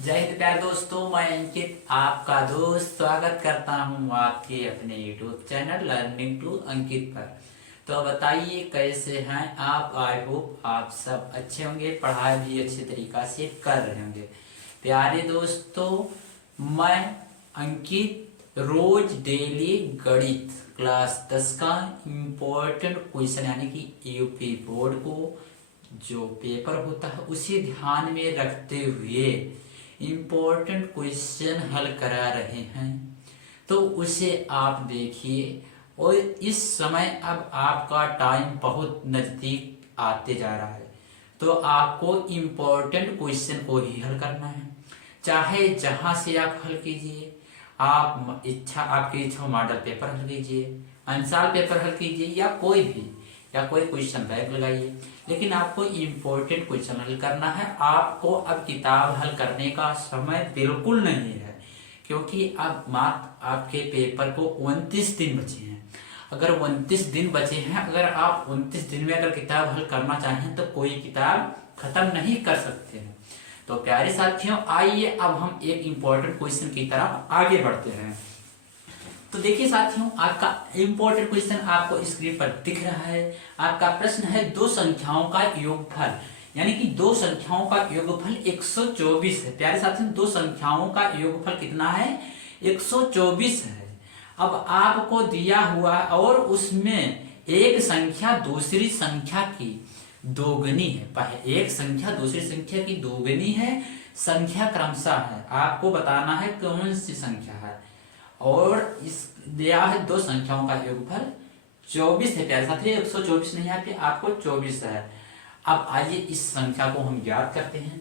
जय हिंद प्यारे दोस्तों, मैं अंकित आपका दोस्त स्वागत करता हूं आपके अपने YouTube चैनल लर्निंग टू अंकित पर। तो बताइए कैसे हैं आप। आई होप आप सब अच्छे होंगे, पढ़ाई भी अच्छे तरीका से कर रहे होंगे। प्यारे दोस्तों, मैं अंकित रोज डेली गणित क्लास 10 का इम्पोर्टेंट क्वेश्चन यानी कि यूपी बोर्ड को जो पेपर होता है उसे ध्यान में रखते हुए इम्पोर्टेंट क्वेश्चन हल करा रहे हैं। तो उसे आप देखिए। और इस समय अब आपका टाइम बहुत नज़दीक आते जा रहा है, तो आपको इम्पोर्टेंट क्वेश्चन को ही हल करना है। चाहे जहां से आप हल कीजिए, आपकी इच्छा मॉडल पेपर हल कीजिए, अंसार पेपर हल कीजिए, या कोई क्वेश्चन बैग लगाइए, लेकिन आपको इम्पोर्टेंट क्वेश्चन हल करना है। आपको अब किताब हल करने का समय बिल्कुल नहीं है, क्योंकि अब मात्र आपके पेपर को 29 दिन बचे हैं। अगर 29 दिन बचे हैं, अगर आप 29 दिन में अगर किताब हल करना चाहें तो कोई किताब खत्म नहीं कर सकते हैं। तो प्यारे साथियों, आइए अब हम एक इम्पोर्टेंट क्वेश्चन की तरफ आगे बढ़ते हैं। तो देखिए साथियों, आपका इम्पोर्टेंट क्वेश्चन आपको स्क्रीन पर दिख रहा है। आपका प्रश्न है दो संख्याओं का योगफल, यानी कि दो संख्याओं का योगफल 124 है। प्यारे साथियों, दो संख्याओं का योगफल कितना है? 124 है। अब आपको दिया हुआ और उसमें एक संख्या दूसरी संख्या की दोगुनी है। एक संख्या दूसरी संख्या की दोगुनी है, संख्या क्रमशः है। आपको बताना है कौन सी संख्या है। और इस दिया है दो संख्याओं का योगफल 24 है। प्यारे साथी, 124 नहीं आती, आपको 24 है। अब आइए इस संख्या को हम याद करते हैं।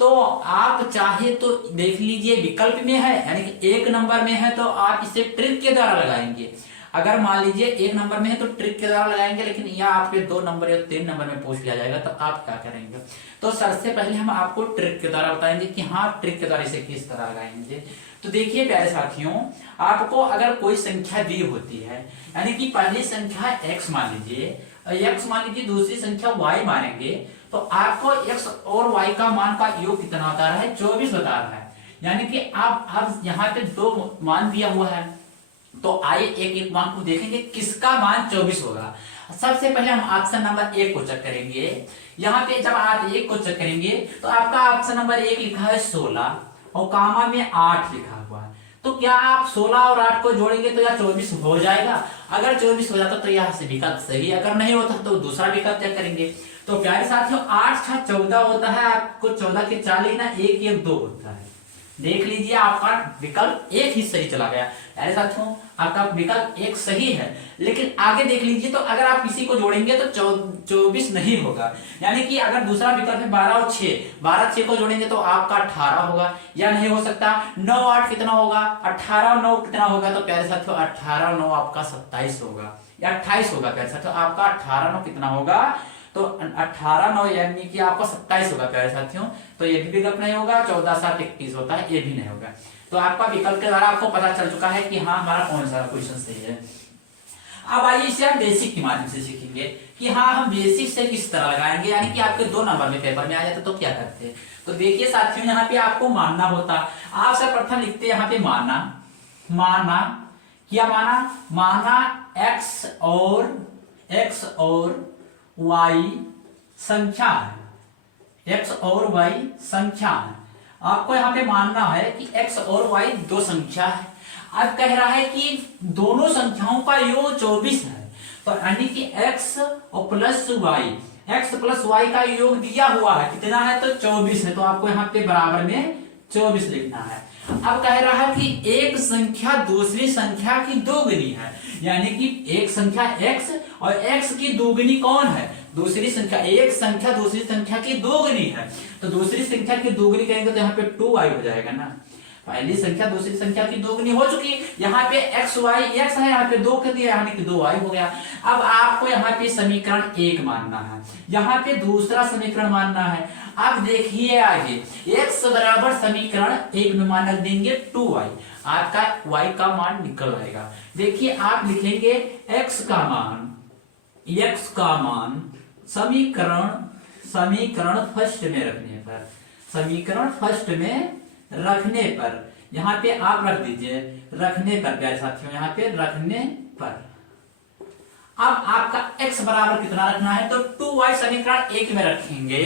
तो आप चाहे तो देख लीजिए, विकल्प में है यानी कि एक नंबर में है तो आप इसे ट्रिक के द्वारा लगाएंगे। अगर मान लीजिए एक नंबर में है तो ट्रिक के द्वारा लगाएंगे, लेकिन यह आपके 2 नंबर या 3 नंबर में पूछ लिया जाएगा तो आप क्या करेंगे? तो सबसे पहले हम आपको ट्रिक के द्वारा बताएंगे कि हाँ, ट्रिक के द्वारा इसे किस तरह लगाएंगे। तो देखिए प्यारे साथियों, आपको अगर कोई संख्या दी होती है, यानी कि पहली संख्या x मान लीजिए, दूसरी संख्या y मानेंगे, तो आपको x और y का मान का योग कितना बता रहा है? 24 बता रहा है। यानी कि आप यहाँ पे 2 मान दिया हुआ है, तो आइए एक एक मान को देखेंगे किसका मान 24 होगा। सबसे पहले हम ऑप्शन नंबर 1 को चेक करेंगे। यहाँ पे जब आप 1 को चेक करेंगे तो आपका ऑप्शन नंबर 1 लिखा है 16 और कामा में 8 लिखा हुआ है। तो क्या आप 16 और 8 को जोड़ेंगे तो यह 24 हो जाएगा? अगर 24 हो जाता तो यह से विकल्प सही, अगर नहीं होता तो दूसरा विकल्प चेक करेंगे। तो प्यारे साथियों, 8 6 14 होता है, आपको 14 के 4 लेना, 1 1 2 होता है। देख लीजिए, आपका विकल्प 1 ही सही चला गया। प्यारे साथियों, आपका विकल्प 1 सही है, लेकिन आगे देख लीजिए, तो अगर आप किसी को जोड़ेंगे तो 24 नहीं होगा। यानी कि अगर दूसरा विकल्प है 12 और 6 को जोड़ेंगे तो आपका 18 होगा, या नहीं हो सकता 9 8 कितना होगा? 18 और 9 कितना होगा? तो प्यारे साथियों, 18 और 9 आपका 27 होगा या 28 होगा। प्यारे साथियों, आपका 18 9 कितना होगा? तो 18 9 यानी कि आपका 27 होगा। प्यारे साथियों, तो ये भी विकल्प नहीं होगा। 14 7 21 होता है, ये भी नहीं होगा। तो आपका विकल्प के द्वारा आपको पता चल चुका है कि हाँ, हमारा कौन सा क्वेश्चन सही है। अब आइए इसे हम बेसिक के माध्यम से सीखेंगे कि हाँ, हम बेसिक से किस तरह लगाएंगे। यानी कि आपके 2 नंबर में पेपर में आ जाता तो क्या करते हैं। तो देखिए साथियों, यहाँ पे आपको मानना होता। आप सर्वप्रथम लिखते हैं यहाँ पे माना क्या माना x और y संख्या है। x और y संख्या है। आपको यहाँ पे मानना है कि x और y 2 संख्या है। अब कह रहा है कि दोनों संख्याओं का योग 24 है, तो यानी कि x प्लस y का योग दिया हुआ है, कितना है? तो 24 है। तो आपको यहाँ पे बराबर में 24 लिखना है। अब कह रहा है कि एक संख्या दूसरी संख्या की दोगुनी है, यानी कि एक संख्या x और x की दोगुनी कौन है? दूसरी संख्या। एक संख्या दूसरी संख्या की दोगुनी है, तो दूसरी संख्या की दोगुनी कहेंगे तो यहाँ पे 2y हो जाएगा ना। पहली संख्या दूसरी संख्या की दोगुनी हो चुकी। यहाँ पे x है, यहाँ पे 2 कर दिया, यानी कि 2y हो गया। अब आपको यहाँ पे समीकरण 1 मानना है, यहाँ पे दूसरा समीकरण मानना है। अब देखिए आगे, x बराबर समीकरण 1 में मान रख देंगे 2y, आपका y का मान निकल आएगा। देखिए, आप लिखेंगे x का मान समीकरण फर्स्ट में रखने पर, समीकरण फर्स्ट में रखने पर, यहाँ पे आप रख दीजिए रखने पर प्यारे साथियों, यहाँ पे रखने पर। अब आपका x बराबर कितना रखना है, तो 2y समीकरण एक में रखेंगे।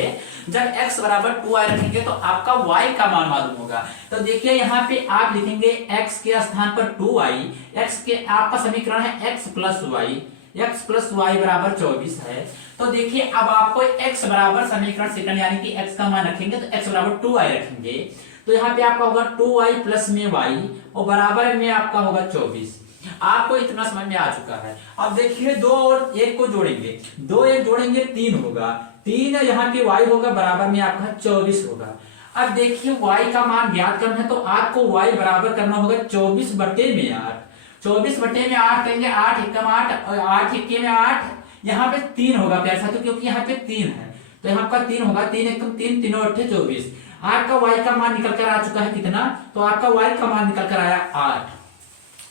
जब x बराबर 2y रखेंगे तो आपका y का मान मालूम होगा। तो देखिए यहाँ पे आप लिखेंगे x के स्थान पर 2y, x के आपका समीकरण है x प्लस y बराबर 24 है। तो देखिए अब आपको x बराबर समीकरण सेकंड यानी कि x का मान रखेंगे तो x बराबर 2y रखेंगे, तो यहाँ पे आपका होगा 2y प्लस में y और बराबर में आपका होगा 24। आपको इतना समझ में आ चुका है। अब देखिए 2 और 1 को जोड़ेंगे, 2 1 जोड़ेंगे 3 होगा, 3 यहाँ पे y होगा बराबर में आपका 24 होगा। अब देखिए y का मान ज्ञात करना है तो आपको y बराबर करना होगा 24 बटे में 8। 24 बटे में 8 करेंगे, 8 एकम 8 और 8 इक्के में 8, यहाँ पे 3 होगा प्यारे साथियों, क्योंकि यहाँ पे 3 है तो यहाँ का 3 होगा, 3 एकम 3, 3 और 8 24। आपका y का मान निकल कर आ चुका है कितना, तो आपका y का मान निकल कर आया 8।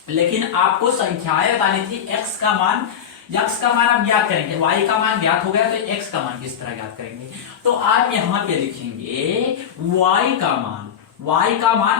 लेकिन आपको संख्याएं बतानी थी, x का मान आप ज्ञात करेंगे, y का मान ज्ञात हो गया तो x का मान किस तरह ज्ञात करेंगे। तो आप यहाँ पे लिखेंगे y का मान।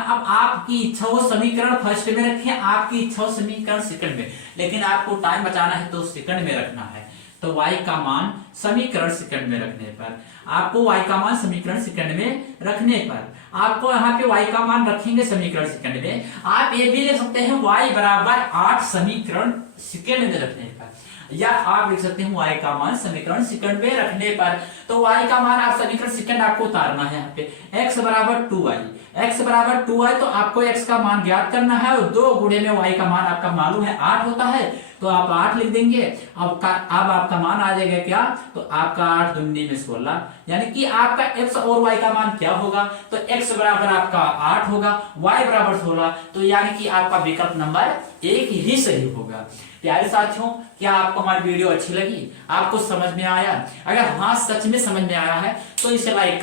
अब आपकी इच्छा हो समीकरण फर्स्ट में रखें, आपकी इच्छा हो समीकरण सेकंड में, लेकिन आपको टाइम बचाना है तो सेकंड में रखना है। तो y का मान समीकरण सेकंड में रखने पर, आपको y का मान समीकरण सेकंड में रखने पर आपको यहाँ पे y का मान रखेंगे समीकरण सेकंड में। आप ये भी लिख सकते हैं y बराबर 8 समीकरण सेकंड में रखने पर, या आप लिख सकते हैं y का मान समीकरण सेकंड में रखने पर। तो y का मान आप समीकरण सेकंड आपको उतारना है यहाँ पे, x बराबर 2y तो आपको x का मान ज्ञात करना है और 2 गुणे में y का मान आपका मालूम है 8 होता है, तो आप 8 लिख देंगे। अब आपका मान आ जाएगा क्या, तो आपका 8 दूनी में 16, यानी कि आपका x और y का मान क्या होगा, तो x बराबर आपका 8 होगा, y बराबर 16, तो यानी कि आपका विकल्प नंबर 1 ही सही होगा। प्यारे साथियों, क्या आपको हमारी वीडियो अच्छी लगी, आपको समझ में आया? अगर हाँ सच में समझ में आया है तो इसे लाइक